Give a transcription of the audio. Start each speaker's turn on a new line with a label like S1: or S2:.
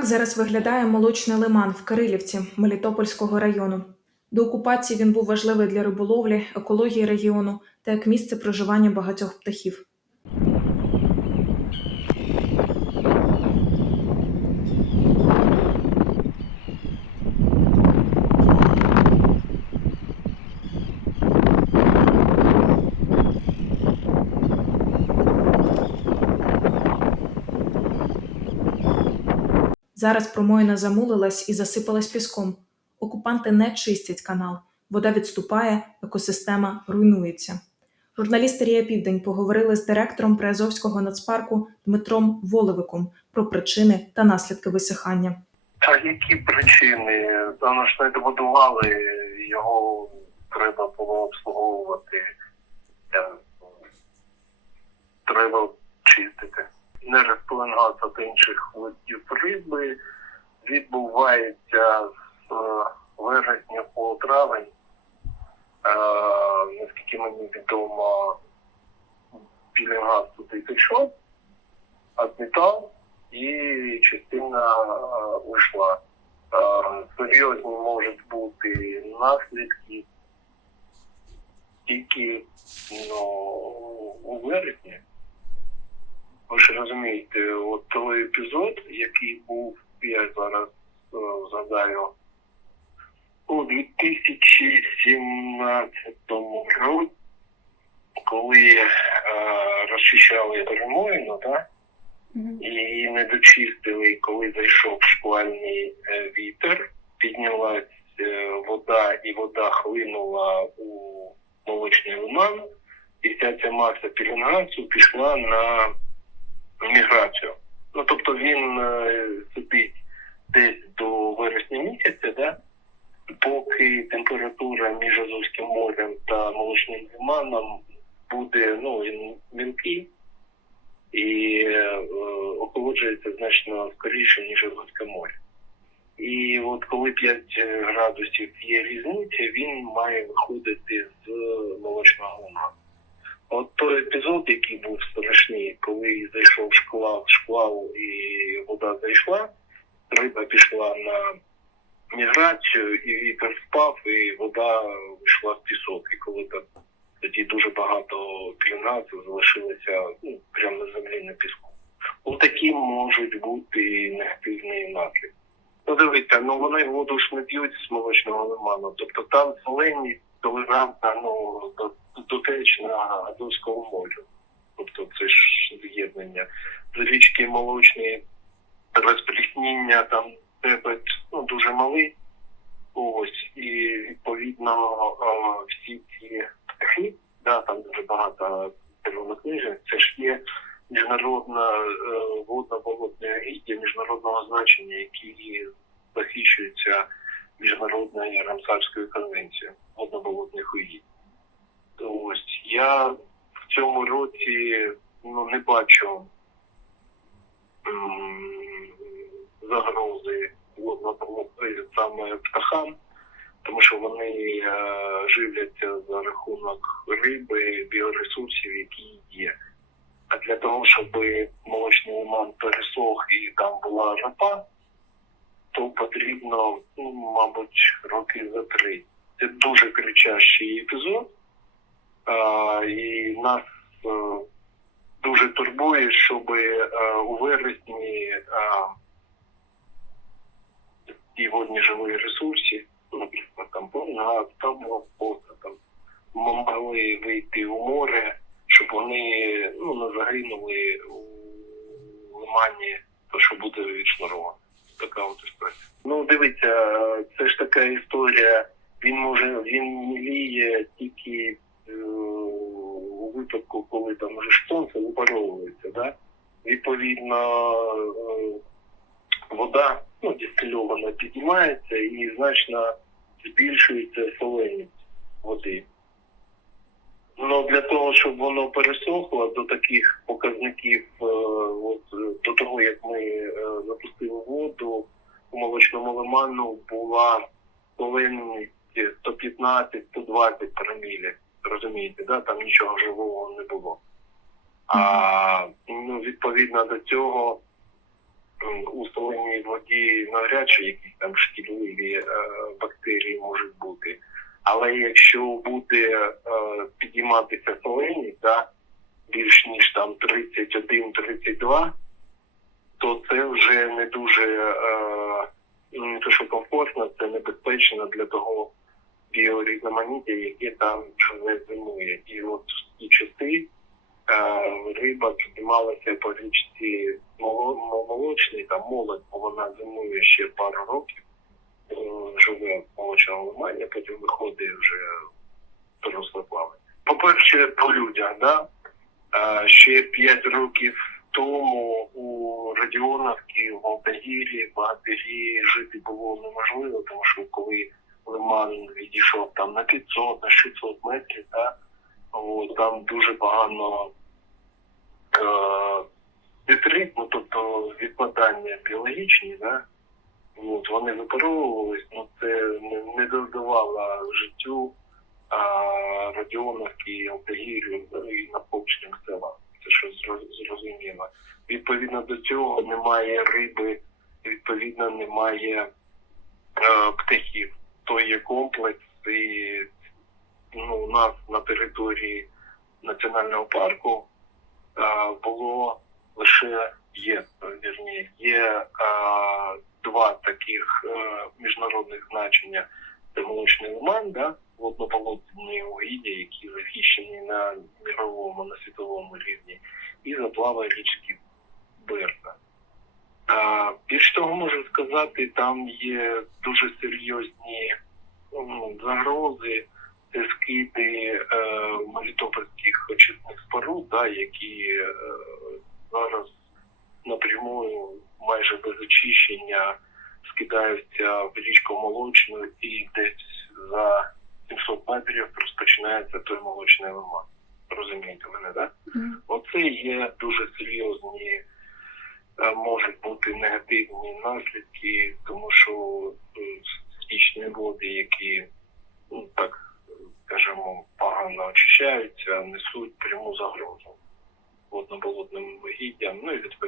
S1: Так зараз виглядає молочний лиман в Кирилівці Мелітопольського району. До окупації він був важливий для риболовлі, екології регіону та як місце проживання багатьох птахів. Зараз промоїна замулилась і засипалась піском. Окупанти не чистять канал, вода відступає, екосистема руйнується. Журналісти Рія Південь поговорили з директором Приазовського нацпарку Дмитром Воловиком про причини та наслідки висихання.
S2: А які причини? Воно ж не добудували, його треба було обслуговувати. Е, Треба. Пеленгаса та інших видів риби відбувається з е, вересня по травень. Е, Наскільки мені відомо, пілінгаз туди пішов, адмітав і частина е. Е, Серйозні можуть бути наслідки тільки ну, у вересні. Ви ж розумієте, от той епізод, який був, я зараз е, згадаю, у 2017 році, коли е, розчищали Перемоїну, так? і не дочистили, коли зайшов шквальний е, вітер, піднялась е, вода, і вода хлинула у молочний лиман, і вся ця маса пілінгацію пішла на міграцію. Ну тобто він е, сидить десь до вересня місяця, да? поки температура між Азовським морем та молочним лиманом буде ну, мілкий і е, охолоджується значно скоріше, ніж Азовське море. І от коли 5 градусів є різниця, він має виходити з молочного лиману. Той епізод, який був страшний, коли зайшов шквал, шквал і вода зайшла, риба пішла на міграцію, і вітер впав, і вода вийшла в пісок. І коли так тоді дуже багато клінаців залишилося ну, прямо на землі на піску. Отакі можуть бути негативні наслідки. Ну дивіться, ну вони воду ж не п'ють з молочного лиману, тобто там соленість толерантна ну, до- дотечна Азовського моря. Тобто це ж з'єднання. З молочної розплісніння там дебет ну, дуже малий. Ось, і відповідно всі ці птахи, да, там дуже багато червонокнижень, це ж є міжнародна е, водна болотна гіддя міжнародного значення, які захищуються міжнародною Рамсарською конвенцією водно-болотних угідь. Ось я в цьому році ну, не бачу загрози водно-болотної саме птахам, тому що вони е, живляться за рахунок риби, біоресурсів, які є. А для того, щоб молочний лиман пересох і там була рапа, то потрібно, ну, мабуть, роки за три. Це дуже кричащий епізод, а, і нас е, дуже турбує, щоб е, у вересні а, живі ресурси, ну, наприклад, там повна, там просто там могли вийти у море, щоб вони ну, не загинули у лимані, то що буде відшнуровано. Така от історія. Ну, дивіться, це ж така історія. Він може він міліє тільки е, у випадку, коли там вже сонце випаровується, да? Відповідно, е, вода ну, дистильована піднімається і значно збільшується соленість води. Ну, для того, щоб воно пересохло до таких показників, е, от, до того, як ми е, запустили воду, у молочному лиману була соленість 115-120 промілів. Розумієте, да? там нічого живого не було. А ну, відповідно до цього у соленій воді навряд чи якісь там шкідливі е, бактерії можуть бути. Але якщо буде е, підійматися соленість, да, більш ніж там 31-32, то це вже не дуже е, ну, не те, що комфортно, це небезпечно для того біорізноманіття, яке там живе зимує. І от в ті часи риба піднімалася по річці Моло- молочний, там молодь, бо вона зимує ще пару років, е, живе в молочному лимані, потім виходить вже доросле плавання. По-перше, по людях, да? Е, ще 5 років тому у Радіоновці, в Алтагірі, Багатирі жити було неможливо, тому що коли лиман відійшов там на 500, на 600 метрів, да, от, там дуже погано е, ну тобто відпадання біологічні, да, от, вони випаровувались, ну це не, додавало життю а, Радіоновки, Алтагірю ну, і навколишніх селах. Це що зрозуміло. Відповідно до цього немає риби, відповідно немає е, птахів. То є комплекс, і ну, у нас на території національного парку було лише є, вірні, є два таких е, міжнародних значення. Це молочний лиман, да, водноболотні угіддя, які захищені на міровому, на світовому рівні, і заплава річки Берна. Більш того, можу сказати, там є дуже серйозні загрози, скиди е, мелітопольських очисних споруд, да, які е, зараз напрямую майже без очищення скидаються в річку молочну і десь за 700 метрів розпочинається той молочний лиман. Розумієте мене, так? Оце є дуже серйозні, е, можуть бути негативні наслідки, тому що стічні води, які ну так скажімо, погано несуть пряму загрозу водноболотним вигіддям, ну і живуть